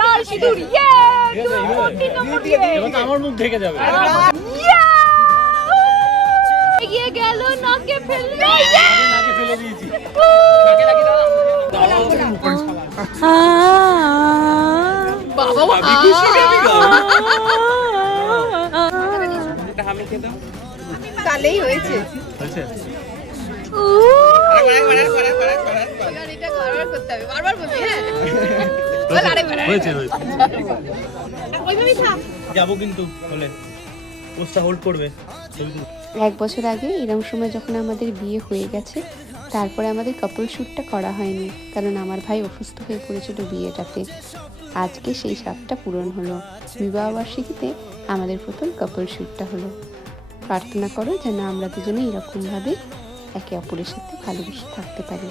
লাল সিঁদুর আমার মুখ ঢেকে যাবে। এগিয়ে গেল নাকে ফেলে নাকে ফেলে দিয়েছি। বাবা তাহলেই হয়েছে। যাবো কিন্তু বলে পোস্টটা হোল্ড করবে। 1 বছর আগে এরকম সময় যখন আমাদের বিয়ে হয়ে গেছে, তারপরে আমাদের কাপল শ্যুটটা করা হয়নি, কারণ আমার ভাই অসুস্থ হয়ে পড়েছিল বিয়েটাতে। আজকে সেই স্বাদটা পূরণ হলো। বিবাহবার্ষিকীতে আমাদের প্রথম কাপল শ্যুটটা হলো। প্রার্থনা করো যেন আমরা দুজনে এরকমভাবে একে অপরের সাথে ভালোবেসে থাকতে পারি।